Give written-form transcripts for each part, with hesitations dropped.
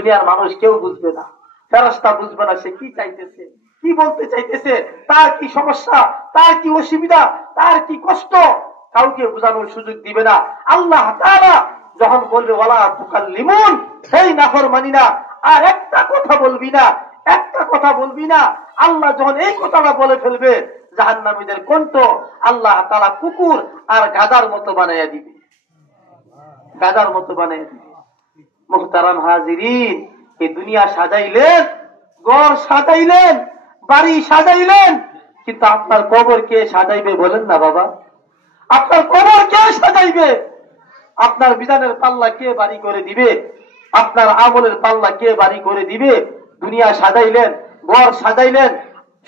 দুনিয়ার মানুষ কেউ বুঝবে না, ফেরেশতা বুঝবে না সে কি চাইতেছে, কি বলতে চাইতেছে, তার কি সমস্যা, তার কি অসুবিধা, তার কি কষ্ট, কাউকে বোঝানোর সুযোগ দিবে না। আল্লাহ তাআলা যখন বলবে ওয়ালা তুকাল্লিমুন, সেই নাফরমানিনা আর একটা কথা বলবি না, একটা কথা বলবি না। আল্লাহ যখন এই কথাটা বলে ফেলবে, জাহান্নামীদের কণ্ঠ আল্লাহ তাআলা কুকুর আর গাধার মতো বানাইয়া দিবে, গাধার মতো বানাইয়া দিবে। মুহতারাম হাজিরিন, এই দুনিয়া সাজাইলেন, ঘর সাজাইলেন, বাড়ি সাজাইলেন, কিন্তু আপনার কবর কে সাজাইবে বলেন না বাবা? আপনার কবর কে সাজাইবে? আপনার বিধানের পাল্লা কে বাড়ি করে দিবে? আপনার আমলের পাল্লা কে বাড়ি করে দিবে? দুনিয়া সাজাইলেন, ঘর সাজাইলেন,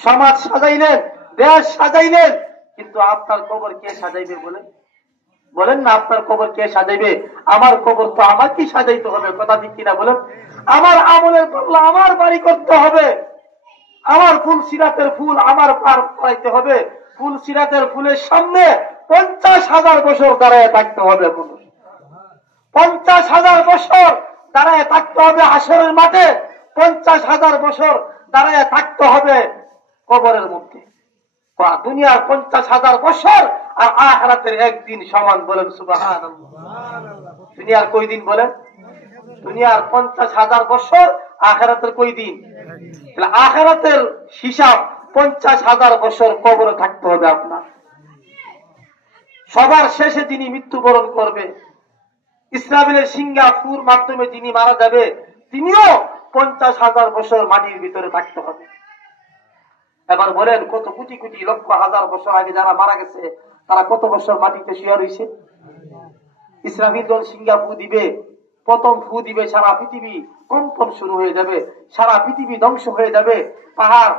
সমাজ সাজাইলেন, দেশ সাজাইলেন, কিন্তু আপনার কবর কে সাজাইবে বলেন? বলেন না, আপনার কবর কে সাজাইবে? আমার কবর তো আমাকেই সাজাইতে হবে, কথা ঠিক কিনা বলেন? আমার আমলের পাল্লা আমার বাড়ি করতে হবে, আমার ফুল সিরাতের ফুল আমার পার করাইতে হবে। ফুল সিরাতের ফুলের সামনে 50,000 বছর দাঁড়ায় থাকতে হবে, 50,000 বছর দাঁড়ায় থাকতে হবে হাসরের মাঠে, 50,000 বছর দাঁড়ায় থাকতে হবে কবরের মধ্যে। দুনিয়ার 50,000 বছর আর আখিরাতের একদিন সমান, বলেন সুবহানাল্লাহ। দুনিয়ার কয় দিন বলেন? দুনিয়ার 50,000 বছর, আখিরাতের কয় দিন? আখিরাতের হিসাব 50,000 বছর কবরে থাকতে হবে আপনার। সবার শেষে যিনি মৃত্যুবরণ করবে, ইসরাফিলের সিঙ্গাপুর মাধ্যমে যিনি মারা যাবে, তিনিও 50,000 বছর মাটির ভিতরে থাকতে হবে। এবার বলেন, কত কোটি কোটি লক্ষ হাজার বছর আগে যারা মারা গেছে, তারা কত বছর মাটিতে শুয়ে রয়েছে? ইসরাফিল যখন সিঙ্গাপুর দিবে, প্রথম ফু দিবে, সারা পৃথিবী কম্পন শুরু হয়ে যাবে, সারা পৃথিবী ধ্বংস হয়ে যাবে, পাহাড়